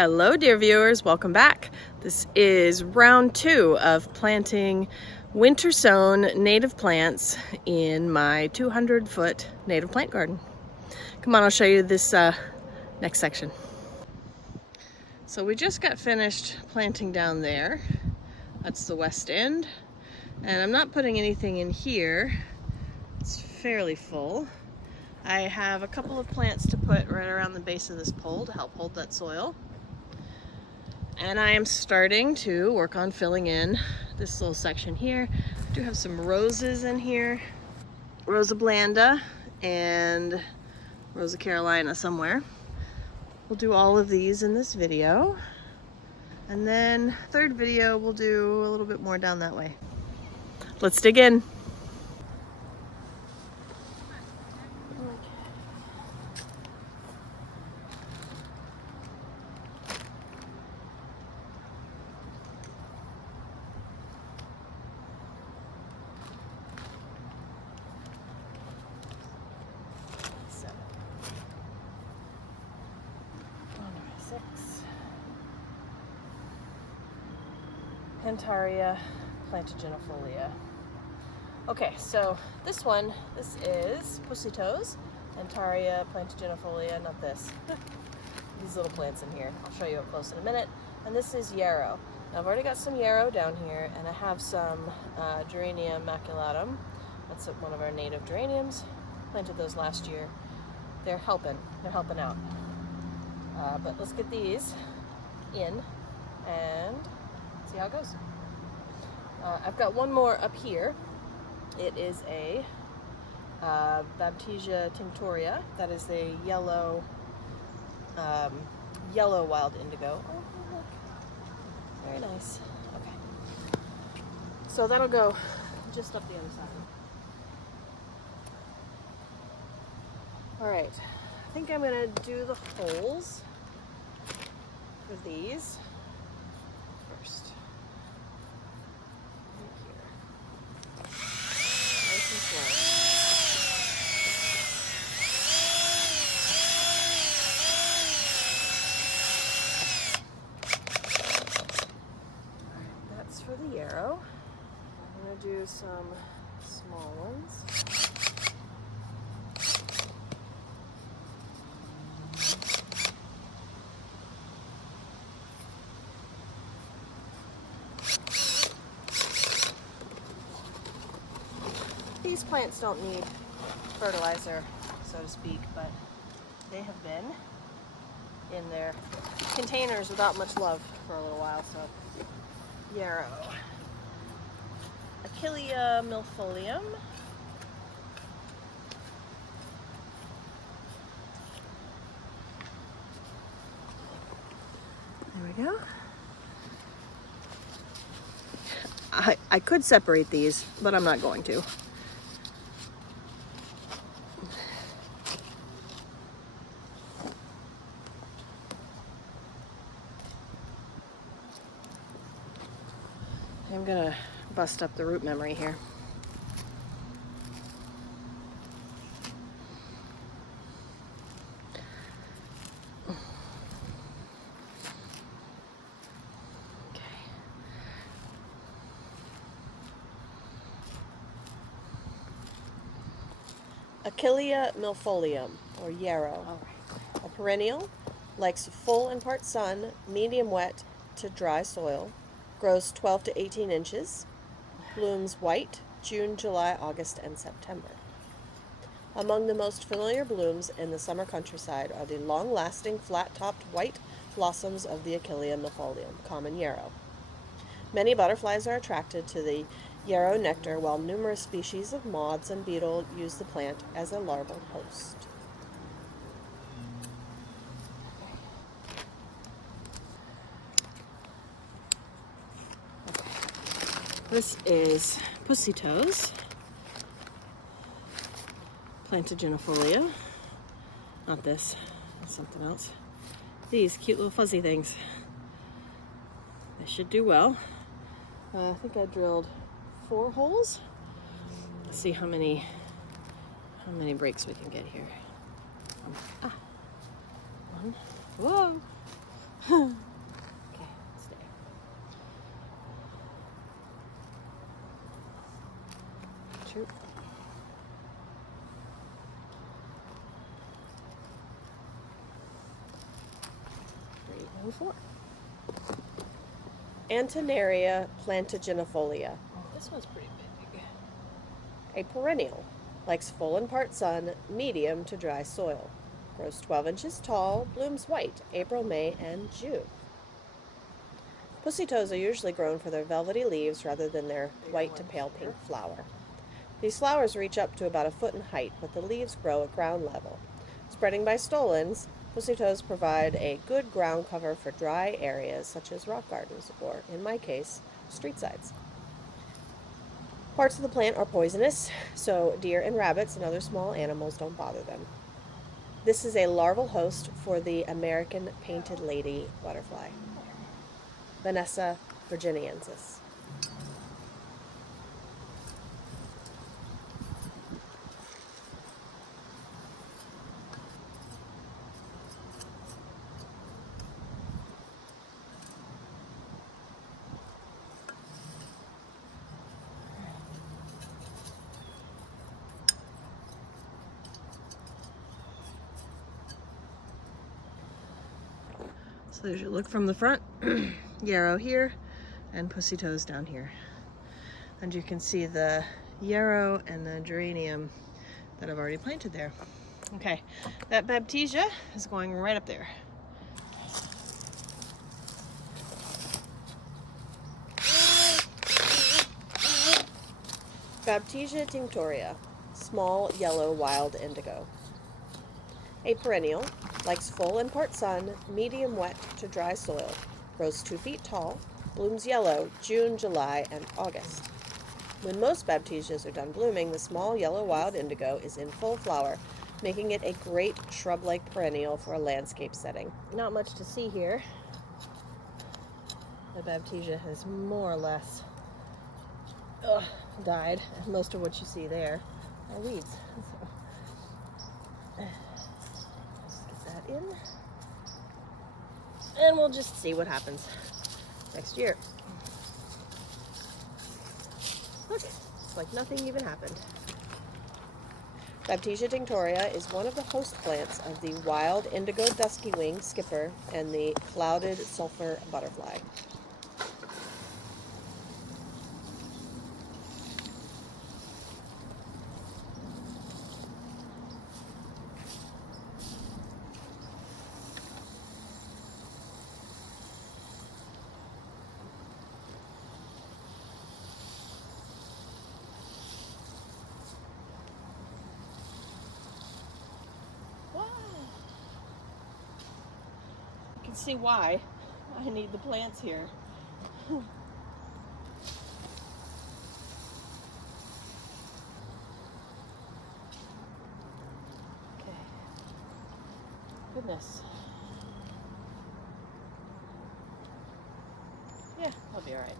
Hello dear viewers, welcome back. This is round 2 of planting Wintersown native plants in my 200-foot native plant garden. Come on, I'll show you this next section. So we just got finished planting down there. That's the west end. And I'm not putting anything in here. It's fairly full. I have a couple of plants to put right around the base of this pole to help hold that soil. And I am starting to work on filling in this little section here. I do have some roses in here. Rosa Blanda and Rosa Carolina somewhere. We'll do all of these in this video. And then third video, we'll do a little bit more down that way. Let's dig in. Plantaria plantigenifolia. Okay, so this is Pussy Toes, Plantaria plantigenifolia, not this. These little plants in here. I'll show you up close in a minute. And this is yarrow. Now I've already got some yarrow down here, and I have some Geranium maculatum. That's one of our native geraniums. Planted those last year. They're helping out. But let's get these in and see how it goes. I've got one more up here. It is a Baptisia tinctoria. That is a yellow wild indigo. Oh, look. Very nice. Okay. So that'll go just up the other side. All right. I think I'm gonna do the holes for these first. That's for the yarrow. I'm going to do some small ones. These plants don't need fertilizer, so to speak, but they have been in their containers without much love for a little while. So yarrow, Achillea milfolium, there we go. I could separate these, but I'm not going to. I'm gonna bust up the root memory here. Okay. Achillea milfolium, or yarrow. A perennial, likes full and part sun, medium wet to dry soil. Grows 12 to 18 inches, blooms white, June, July, August, and September. Among the most familiar blooms in the summer countryside are the long-lasting, flat-topped white blossoms of the Achillea milfolium, common yarrow. Many butterflies are attracted to the yarrow nectar, while numerous species of moths and beetles use the plant as a larval host. This is Pussy Toes, plantigenifolia. Not this, that's something else. These cute little fuzzy things. They should do well. I think I drilled 4 holes. Let's see how many breaks we can get here. One. Whoa! Three and four. Antenaria plantigenifolia. This one's pretty big. A perennial. Likes full and part sun, medium to dry soil. Grows 12 inches tall, blooms white, April, May, and June. Pussy toes are usually grown for their velvety leaves rather than their white to pale pink flower. These flowers reach up to about a foot in height, but the leaves grow at ground level. Spreading by stolons, pussy toes provide a good ground cover for dry areas such as rock gardens, or, in my case, street sides. Parts of the plant are poisonous, so deer and rabbits and other small animals don't bother them. This is a larval host for the American painted lady butterfly, Vanessa virginiensis. So there's your look from the front, yarrow here, and pussy toes down here. And you can see the yarrow and the geranium that I've already planted there. Okay, that baptisia is going right up there. Baptisia tinctoria, small yellow wild indigo. A perennial, likes full and part sun, medium wet to dry soil, grows 2 feet tall, blooms yellow June, July, and August. When most baptisias are done blooming, the small yellow wild indigo is in full flower, making it a great shrub-like perennial for a landscape setting. Not much to see here. The baptisia has more or less died. Most of what you see there are weeds. So, let's get that in. And we'll just see what happens next year. Look, it's like nothing even happened. Baptisia tinctoria is one of the host plants of the wild indigo dusky wing skipper and the clouded sulfur butterfly. You can see why I need the plants here. Okay. Goodness. Yeah, I'll be all right.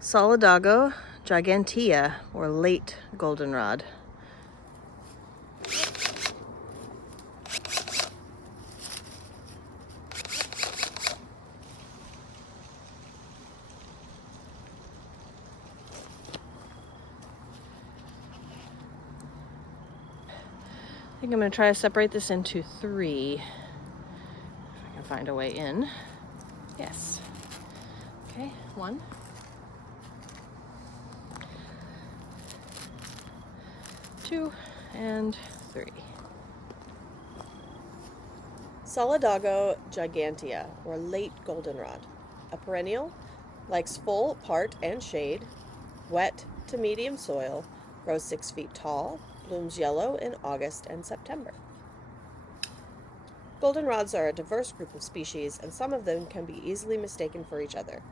Solidago gigantea, or late goldenrod. I think I'm going to try to separate this into 3. If I can find a way in. Yes. Okay, 1. 2 and 3. Solidago gigantea, or late goldenrod. A perennial, likes full, part, and shade, wet to medium soil, grows 6 feet tall, blooms yellow in August and September. Goldenrods are a diverse group of species, and some of them can be easily mistaken for each other.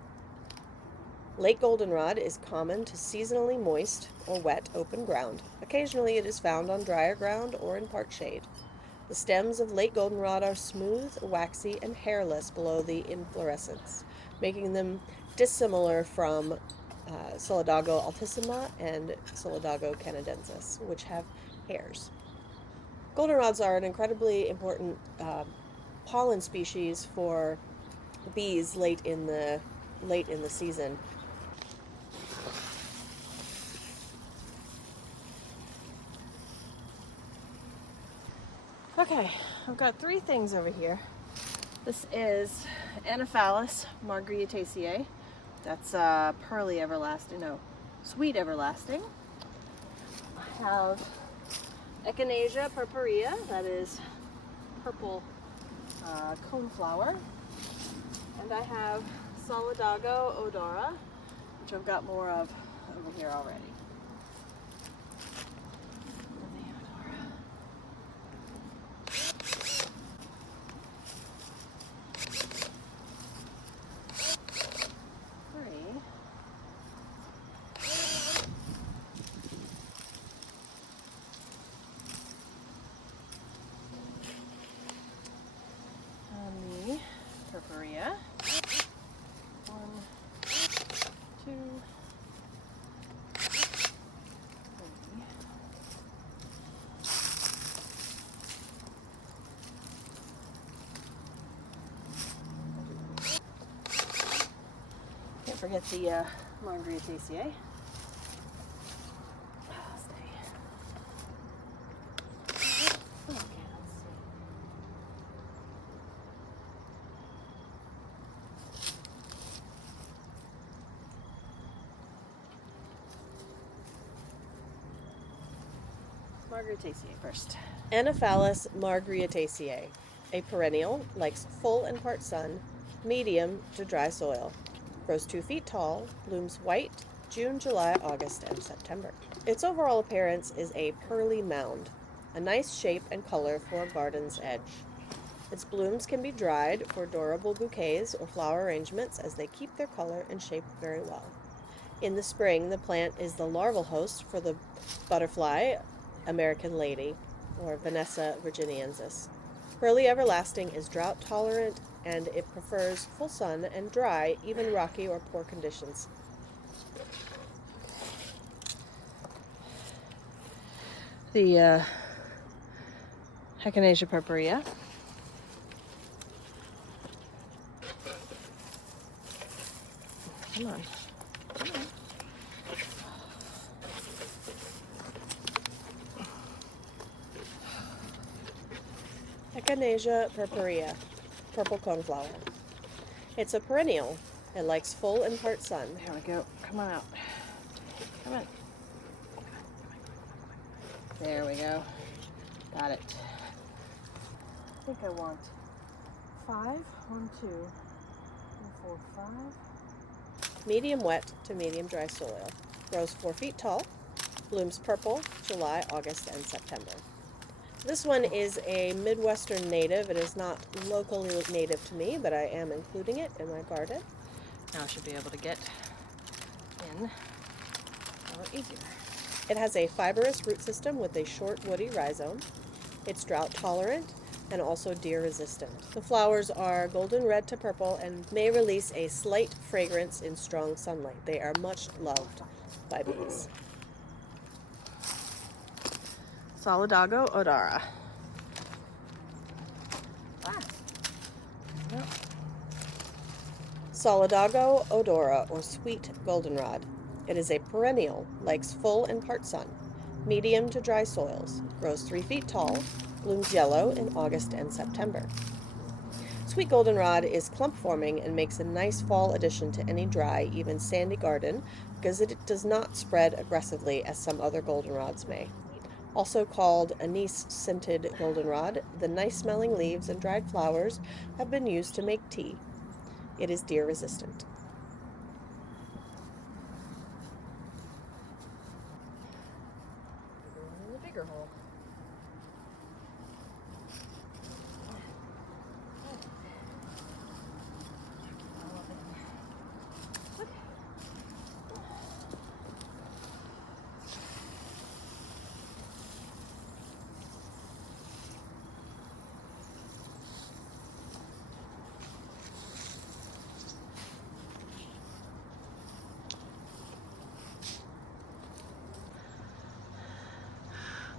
Late goldenrod is common to seasonally moist or wet open ground. Occasionally it is found on drier ground or in part shade. The stems of late goldenrod are smooth, waxy, and hairless below the inflorescence, making them dissimilar from Solidago altissima and Solidago canadensis, which have hairs. Goldenrods are an incredibly important pollen species for bees late in the season. Okay, I've got three things over here. This is Anaphalis margaritaceae. That's pearly everlasting, no, sweet everlasting. I have Echinacea purpurea, that is purple coneflower. And I have Solidago odora, which I've got more of over here already. Purpurea. 1, 2, 3. Can't forget the margaritaceae. Margaritaceae first. Anaphalis margaritaceae, a perennial, likes full and part sun, medium to dry soil. Grows 2 feet tall, blooms white, June, July, August, and September. Its overall appearance is a pearly mound, a nice shape and color for a garden's edge. Its blooms can be dried for durable bouquets or flower arrangements as they keep their color and shape very well. In the spring, the plant is the larval host for the butterfly American lady, or Vanessa virginiensis. Pearly everlasting is drought tolerant and it prefers full sun and dry, even rocky or poor conditions. The Echinacea purpurea. Come on. Echinacea purpurea, purple coneflower. It's a perennial. It likes full and part sun. There we go. Come on out. Come on. There we go. Got it. I think I want 5. 1, 2, 3, 4, 5. Medium wet to medium dry soil. Grows 4 feet tall. Blooms purple, July, August, and September. This one is a Midwestern native. It is not locally native to me, but I am including it in my garden. Now I should be able to get in a little easier. It has a fibrous root system with a short woody rhizome. It's drought tolerant and also deer resistant. The flowers are golden red to purple and may release a slight fragrance in strong sunlight. They are much loved by bees. Solidago odora. Solidago odora, or sweet goldenrod. It is a perennial, likes full and part sun, medium to dry soils, grows 3 feet tall, blooms yellow in August and September. Sweet goldenrod is clump forming and makes a nice fall addition to any dry, even sandy garden because it does not spread aggressively as some other goldenrods may. Also called anise-scented goldenrod, the nice-smelling leaves and dried flowers have been used to make tea. It is deer resistant. The bigger hole.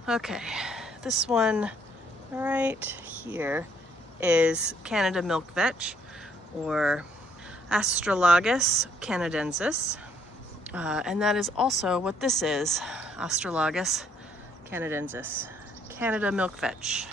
Okay, this one right here is Canada milk vetch, or Astrologus canadensis. And that is also what this is, Astrologus canadensis, Canada milkvetch.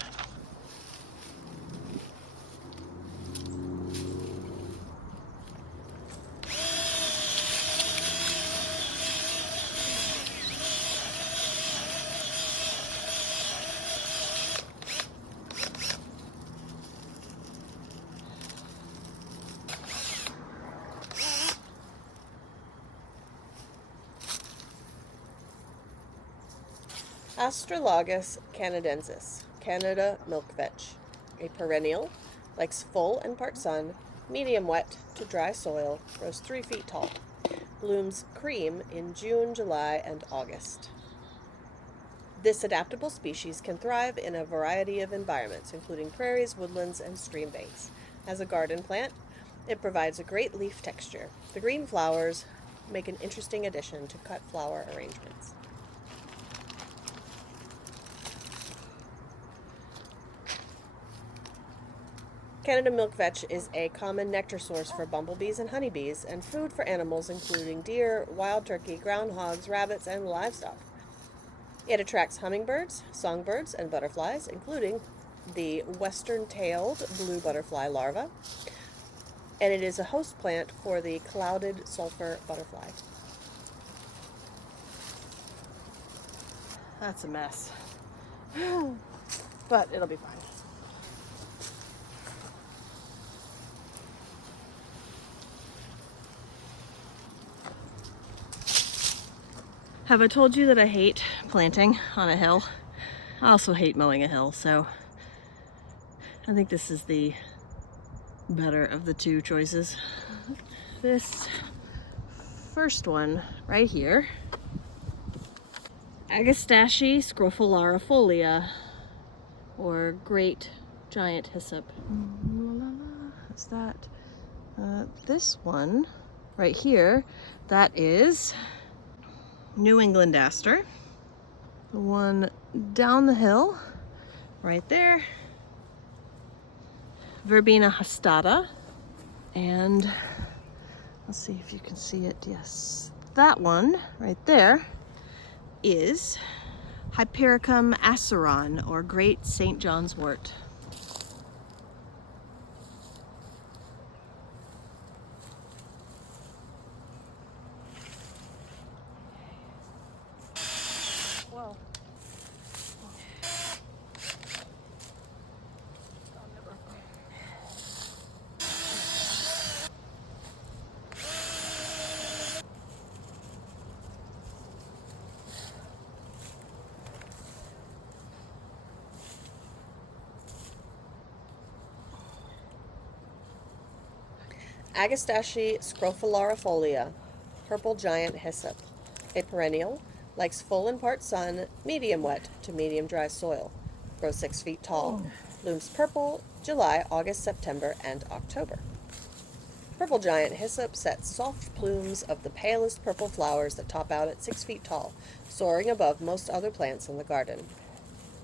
Astrologus canadensis, Canada milkvetch, a perennial, likes full and part sun, medium wet to dry soil, grows 3 feet tall, blooms cream in June, July, and August. This adaptable species can thrive in a variety of environments, including prairies, woodlands, and stream banks. As a garden plant, it provides a great leaf texture. The green flowers make an interesting addition to cut flower arrangements. Canada milkvetch is a common nectar source for bumblebees and honeybees, and food for animals including deer, wild turkey, groundhogs, rabbits, and livestock. It attracts hummingbirds, songbirds, and butterflies, including the western-tailed blue butterfly larva, and it is a host plant for the clouded sulfur butterfly. That's a mess, but it'll be fine. Have I told you that I hate planting on a hill? I also hate mowing a hill, so I think this is the better of the two choices. This first one right here, Agastache scrophularifolia, or great giant hyssop. Is that this one right here? That is New England aster. The one down the hill, right there, Verbena hastata. And let's see if you can see it. Yes, that one right there is Hypericum aceron, or great St. John's wort. Whoa. Agastache scrophularifolia, purple giant hyssop, a perennial, likes full and part sun, medium wet to medium dry soil, grows 6 feet tall, blooms purple, July, August, September, and October. Purple giant hyssop sets soft plumes of the palest purple flowers that top out at 6 feet tall, soaring above most other plants in the garden.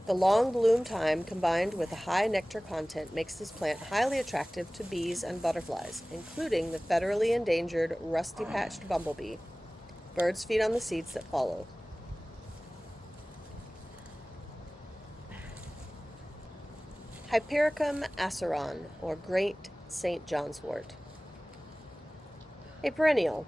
The long bloom time combined with a high nectar content makes this plant highly attractive to bees and butterflies, including the federally endangered rusty-patched bumblebee. Birds feed on the seeds that follow. Hypericum aceron, or great St. John's wort. A perennial,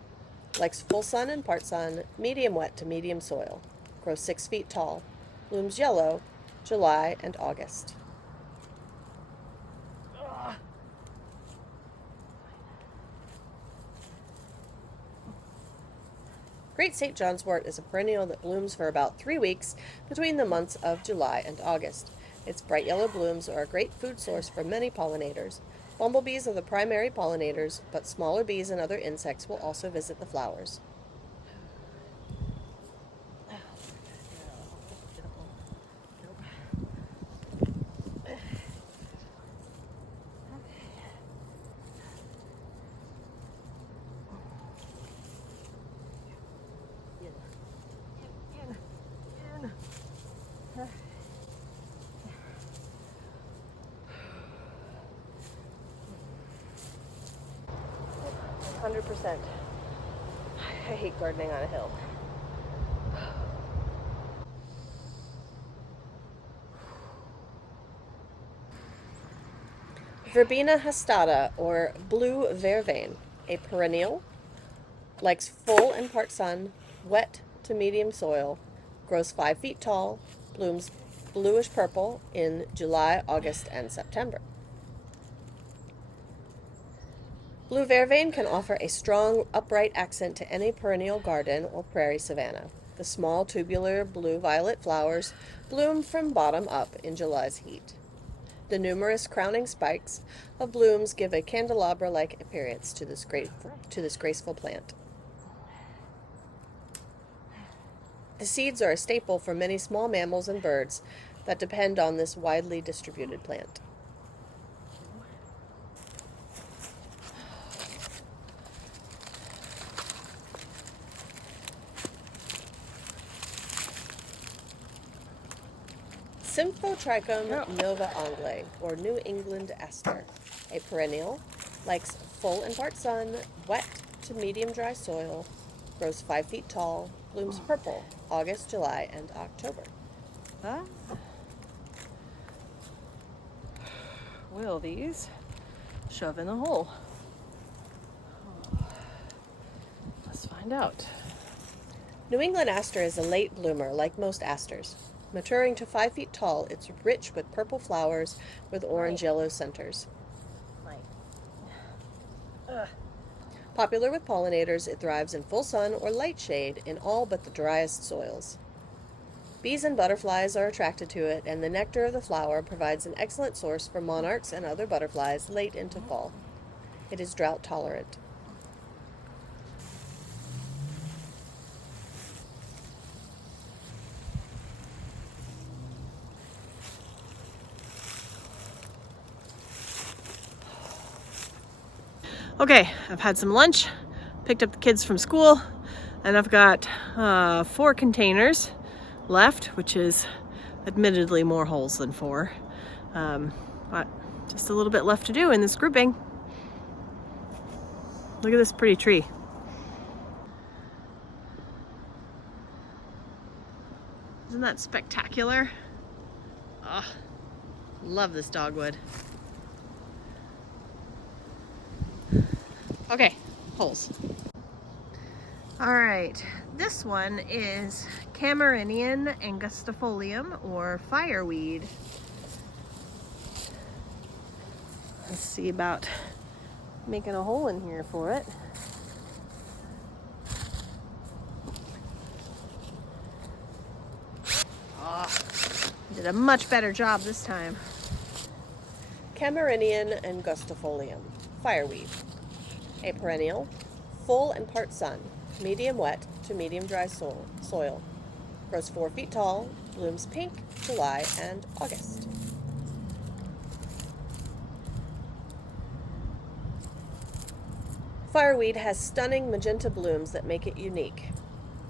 likes full sun and part sun, medium wet to medium soil, grows 6 feet tall, blooms yellow, July and August. Great St. John's wort is a perennial that blooms for about 3 weeks between the months of July and August. Its bright yellow blooms are a great food source for many pollinators. Bumblebees are the primary pollinators, but smaller bees and other insects will also visit the flowers. 100%. I hate gardening on a hill. Verbena hastata, or blue vervain, a perennial, likes full and part sun, wet to medium soil, grows 5 feet tall, blooms bluish purple in July, August, and September. Blue vervain can offer a strong, upright accent to any perennial garden or prairie savanna. The small, tubular, blue-violet flowers bloom from bottom up in July's heat. The numerous crowning spikes of blooms give a candelabra-like appearance to this graceful plant. The seeds are a staple for many small mammals and birds that depend on this widely distributed plant. Symphotrichum nova Anglais, or New England aster, a perennial, likes full and part sun, wet to medium dry soil, grows 5 feet tall, blooms purple, August, July, and October. Will these shove in a hole? Let's find out. New England aster is a late bloomer, like most asters. Maturing to 5 feet tall, it's rich with purple flowers with orange-yellow centers. Popular with pollinators, it thrives in full sun or light shade in all but the driest soils. Bees and butterflies are attracted to it, and the nectar of the flower provides an excellent source for monarchs and other butterflies late into fall. It is drought tolerant. Okay, I've had some lunch, picked up the kids from school, and I've got 4 containers left, which is admittedly more holes than 4, but just a little bit left to do in this grouping. Look at this pretty tree. Isn't that spectacular? Oh, love this dogwood. Okay, holes. All right, this one is Camerinian angustifolium, or fireweed. Let's see about making a hole in here for it. Did a much better job this time. Camerinian angustifolium, fireweed. A perennial, full and part sun, medium wet to medium dry soil. Grows 4 feet tall, blooms pink, July, and August. Fireweed has stunning magenta blooms that make it unique.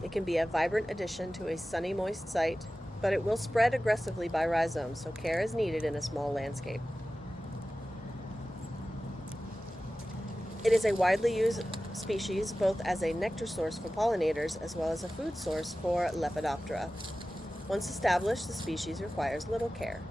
It can be a vibrant addition to a sunny, moist site, but it will spread aggressively by rhizomes, so care is needed in a small landscape. It is a widely used species both as a nectar source for pollinators as well as a food source for Lepidoptera. Once established, the species requires little care.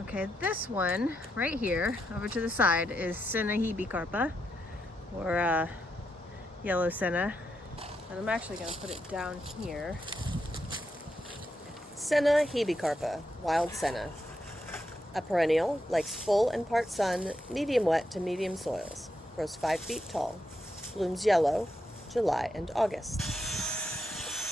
Okay, this one right here, over to the side, is Senna hebecarpa, or yellow senna. And I'm actually going to put it down here. Senna hebecarpa, wild senna. A perennial, likes full and part sun, medium wet to medium soils. Grows 5 feet tall. Blooms yellow, July and August.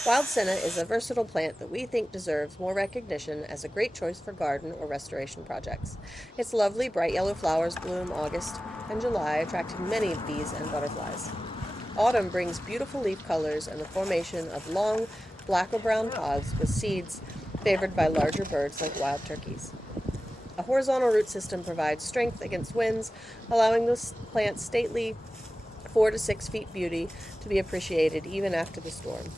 Wild senna is a versatile plant that we think deserves more recognition as a great choice for garden or restoration projects. Its lovely bright yellow flowers bloom August and July, attracting many bees and butterflies. Autumn brings beautiful leaf colors and the formation of long, black or brown pods with seeds favored by larger birds like wild turkeys. A horizontal root system provides strength against winds, allowing this plant's stately 4 to 6 feet beauty to be appreciated even after the storm.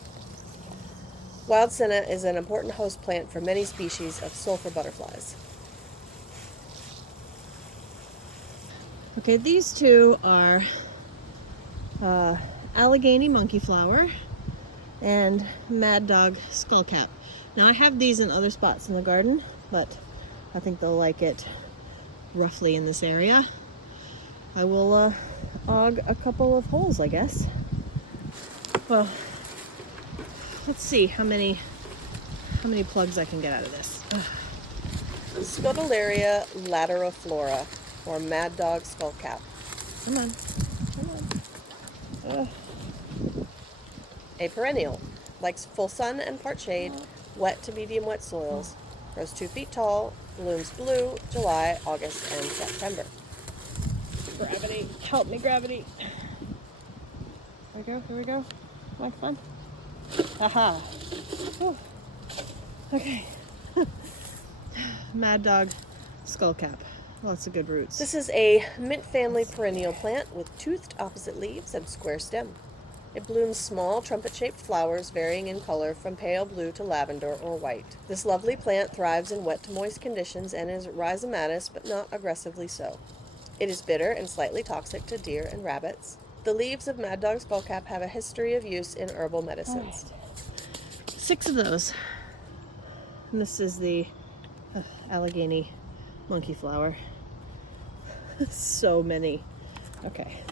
Wild senna is an important host plant for many species of sulfur butterflies. Okay, these two are Allegheny monkey flower and Mad Dog skullcap. Now I have these in other spots in the garden, but I think they'll like it roughly in this area. I will aug a couple of holes, I guess. Well, let's see how many plugs I can get out of this. Scutellaria lateriflora, or Mad Dog skullcap. Come on. A perennial, likes full sun and part shade, wet to medium wet soils, grows 2 feet tall, blooms blue, July, August, and September. Gravity, help me, gravity. Here we go. Come on. Aha. Whew. Okay. Mad Dog skullcap. Lots of good roots. This is a mint family perennial plant with toothed opposite leaves and square stem. It blooms small trumpet-shaped flowers varying in color from pale blue to lavender or white. This lovely plant thrives in wet to moist conditions and is rhizomatous but not aggressively so. It is bitter and slightly toxic to deer and rabbits. The leaves of Mad Dog skullcap have a history of use in herbal medicines. Right. 6 of those. And this is the Allegheny monkey flower. So many. Okay.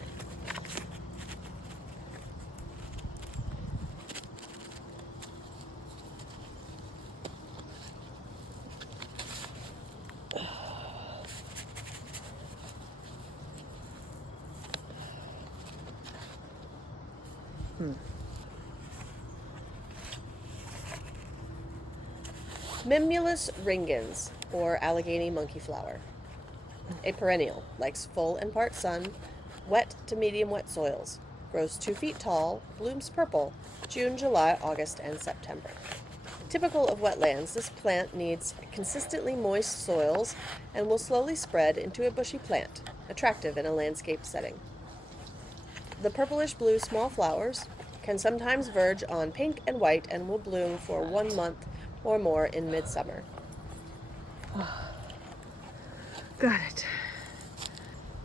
Mimulus ringens, or Allegheny monkey flower. A perennial, likes full and part sun, wet to medium wet soils, grows 2 feet tall, blooms purple, June, July, August, and September. Typical of wetlands, this plant needs consistently moist soils and will slowly spread into a bushy plant, attractive in a landscape setting. The purplish-blue small flowers can sometimes verge on pink and white and will bloom for 1 month or more in midsummer. Got it.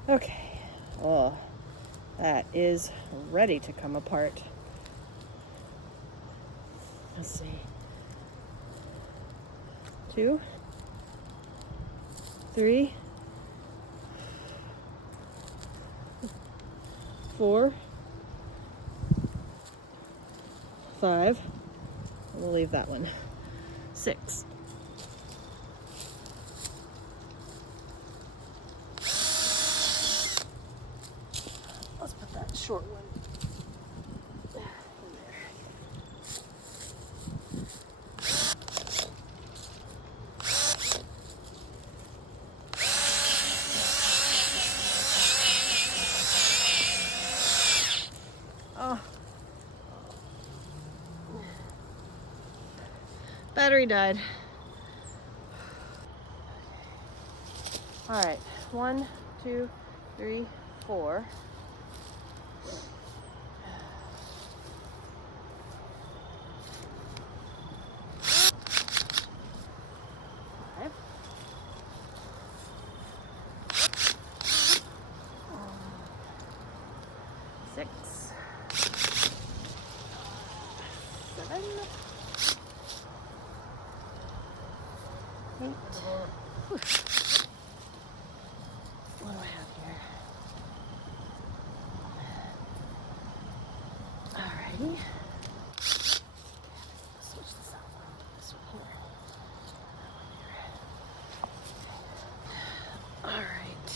Okay. Oh, that is ready to come apart. Let's see. 2, 3, 4, 5. We'll leave that one. 6. Let's put that short one in there. Oh. Battery died. All right, 1, 2, 3, 4. 5. 6. 7. 8. Whew. What do I have here? Alrighty. Switch this out. This one here. That one here. Alright.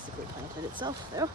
basically planted itself though.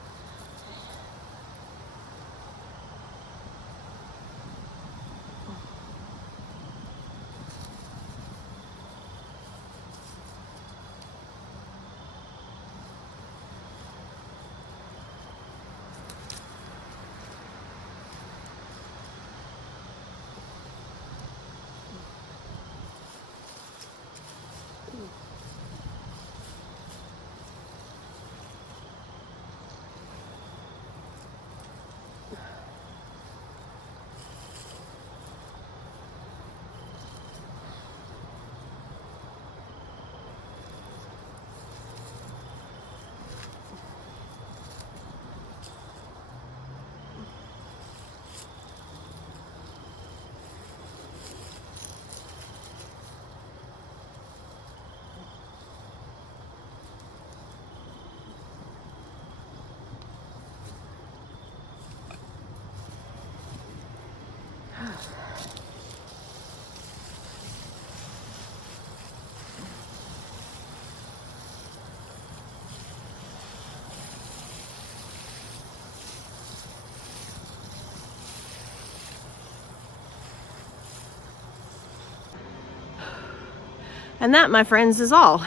And that, my friends, is all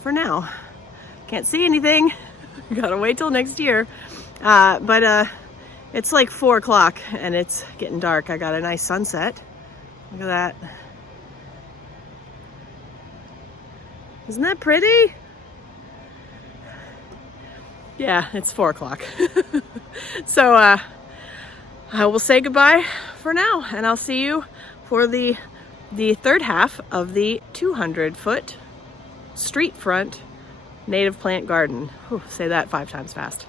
for now. Can't see anything. Gotta wait till next year. But it's like 4 o'clock and it's getting dark. I got a nice sunset. Look at that. Isn't that pretty? Yeah, it's 4 o'clock. So I will say goodbye for now, and I'll see you for the third half of the 200-foot street front native plant garden. Whew, say that 5 times fast.